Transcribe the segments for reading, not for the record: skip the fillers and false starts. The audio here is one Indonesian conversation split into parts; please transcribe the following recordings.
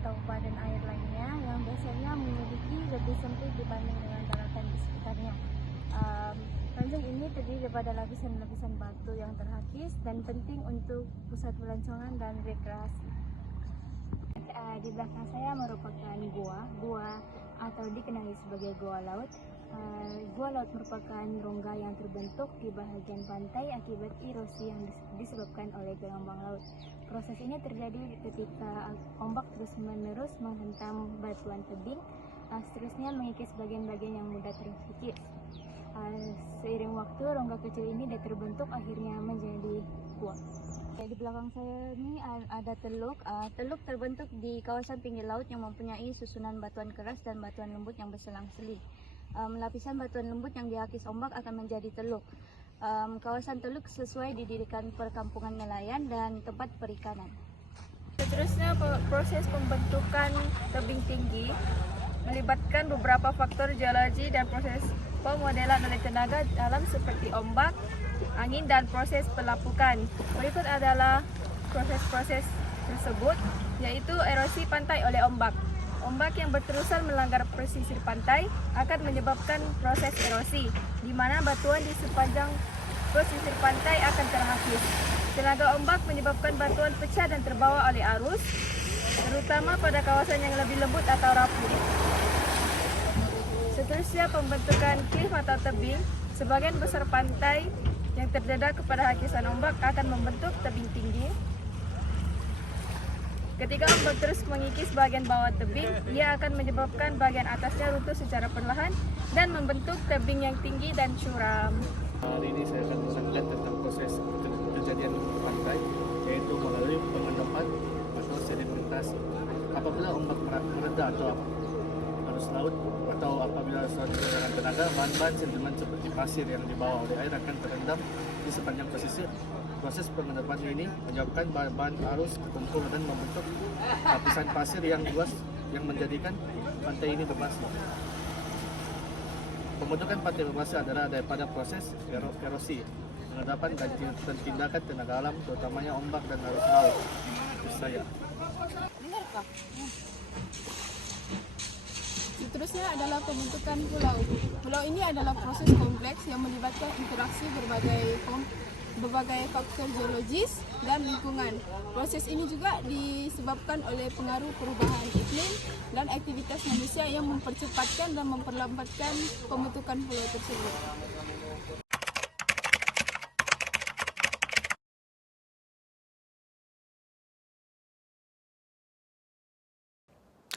atau badan air lainnya yang biasanya memiliki lebih sempit dibanding dengan daratan di sekitarnya. Tanjung ini terdiri daripada lapisan-lapisan batu yang terhakis dan penting untuk pusat pelancongan dan rekreasi. Di belakang saya merupakan gua atau dikenali sebagai gua laut. Gua laut merupakan rongga yang terbentuk di bahagian pantai akibat erosi yang disebabkan oleh gelombang laut. Proses ini terjadi ketika ombak terus-menerus menghentam batuan tebing, seterusnya mengikis bagian-bagian yang mudah terkikis. Seiring waktu, rongga kecil ini terbentuk akhirnya menjadi gua. Di belakang saya ini ada teluk. Teluk terbentuk di kawasan pinggir laut yang mempunyai susunan batuan keras dan batuan lembut yang berselang-seling. Lapisan batuan lembut yang dihakis ombak akan menjadi teluk. Kawasan teluk sesuai didirikan perkampungan nelayan dan tempat perikanan. Seterusnya, proses pembentukan tebing tinggi melibatkan beberapa faktor geologi dan proses pemodelan oleh tenaga alam seperti ombak, angin, dan proses pelapukan. Berikut adalah proses-proses tersebut, yaitu erosi pantai oleh ombak. Ombak yang berterusan melanggar pesisir pantai akan menyebabkan proses erosi, di mana batuan di sepanjang pesisir pantai akan terhakis. Tenaga ombak menyebabkan batuan pecah dan terbawa oleh arus, terutama pada kawasan yang lebih lembut atau rapuh. Seterusnya, pembentukan klif atau tebing. Sebagian besar pantai yang terdedah kepada hakisan ombak akan membentuk tebing tinggi. Ketika ombak terus mengikis bagian bawah tebing, ia akan menyebabkan bagian atasnya runtuh secara perlahan dan membentuk tebing yang tinggi dan curam. Hari ini saya akan menerangkan tentang proses kejadian pantai, yaitu melalui pengendapan atau sedimentasi. Apabila ombak mereda atau arus laut, atau apabila suatu dengan tenaga, bahan-bahan sedimen seperti pasir yang dibawa oleh air akan terendam di sepanjang pesisir. Proses pengendapan ini menyebabkan bahan-bahan arus terkumpul dan membentuk lapisan pasir yang luas yang menjadikan pantai ini berbasah. Pembentukan pantai berbasah adalah daripada proses erosi, pengendapan dan tindakan tenaga alam, terutamanya ombak dan arus laut. Saya. Seterusnya adalah pembentukan pulau. Pulau ini adalah proses kompleks yang melibatkan interaksi berbagai faktor geologis dan lingkungan. Proses ini juga disebabkan oleh pengaruh perubahan iklim dan aktivitas manusia yang mempercepatkan dan memperlambatkan pembentukan pulau tersebut.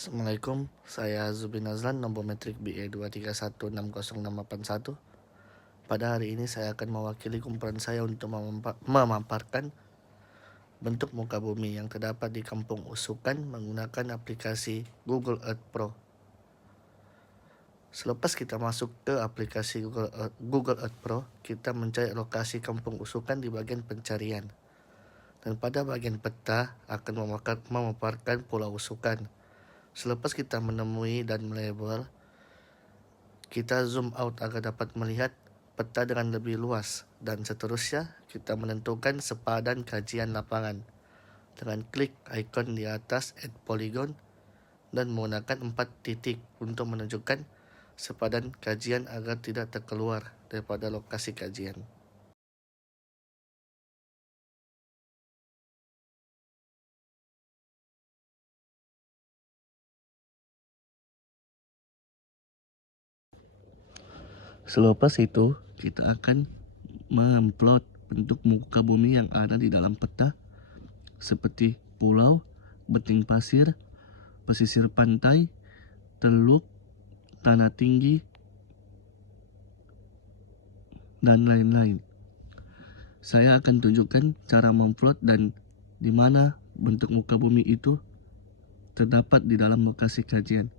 Assalamualaikum, saya Zubin Azlan, nomor metrik BE 231608681. Pada hari ini saya akan mewakili kumpulan saya untuk memaparkan bentuk muka bumi yang terdapat di Kampung Usukan menggunakan aplikasi Google Earth Pro. Selepas kita masuk ke aplikasi Google Earth Pro, kita mencari lokasi Kampung Usukan di bagian pencarian. Dan pada bagian peta akan memaparkan Pulau Usukan. Selepas kita menemui dan melabel, kita zoom out agar dapat melihat peta dengan lebih luas, dan seterusnya kita menentukan sepadan kajian lapangan dengan klik ikon di atas add polygon dan menggunakan 4 titik untuk menunjukkan sepadan kajian agar tidak terkeluar daripada lokasi kajian. Selepas itu, kita akan memplot bentuk muka bumi yang ada di dalam peta, seperti pulau, beting pasir, pesisir pantai, teluk, tanah tinggi, dan lain-lain. Saya akan tunjukkan cara memplot dan di mana bentuk muka bumi itu terdapat di dalam lokasi kajian.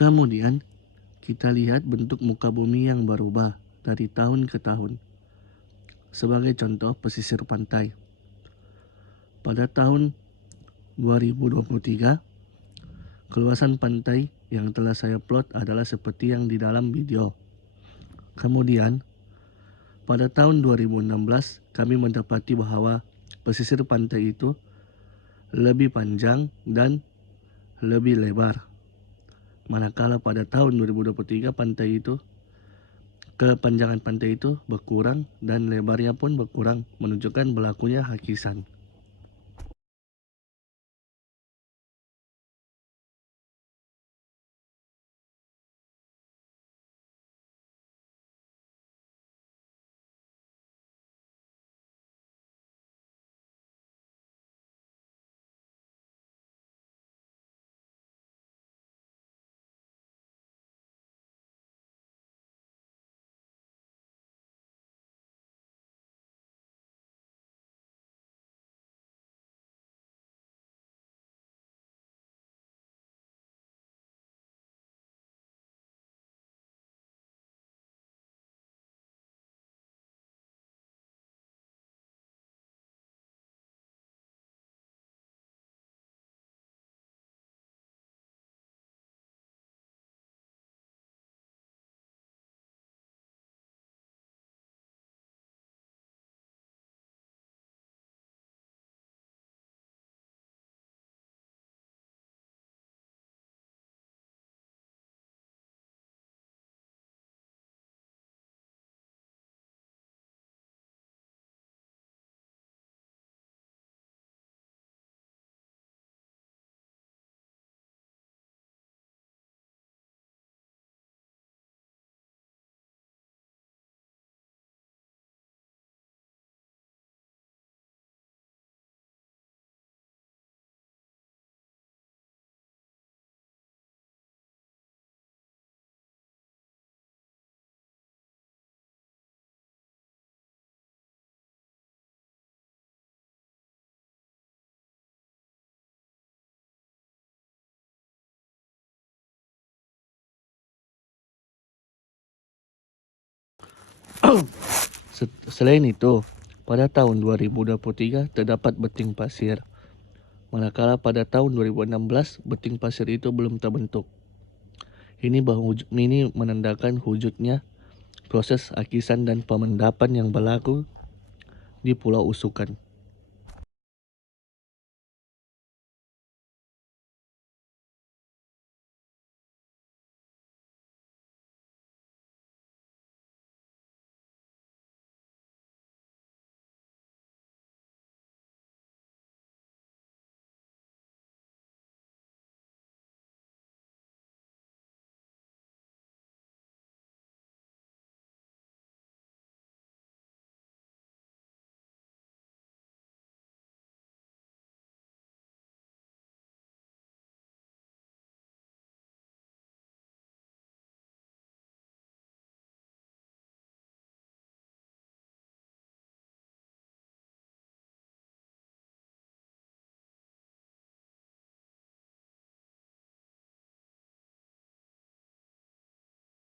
Kemudian, kita lihat bentuk muka bumi yang berubah dari tahun ke tahun. Sebagai contoh, pesisir pantai. Pada tahun 2023, keluasan pantai yang telah saya plot adalah seperti yang di dalam video. Kemudian, pada tahun 2016, kami mendapati bahwa pesisir pantai itu lebih panjang dan lebih lebar. Manakala pada tahun 2023 kepanjangan pantai itu berkurang dan lebarnya pun berkurang, menunjukkan berlakunya hakisan. Selain itu, pada tahun 2023 terdapat beting pasir. Manakala pada tahun 2016 beting pasir itu belum terbentuk. Ini menandakan wujudnya proses akisan dan pemendapan yang berlaku di Pulau Usukan.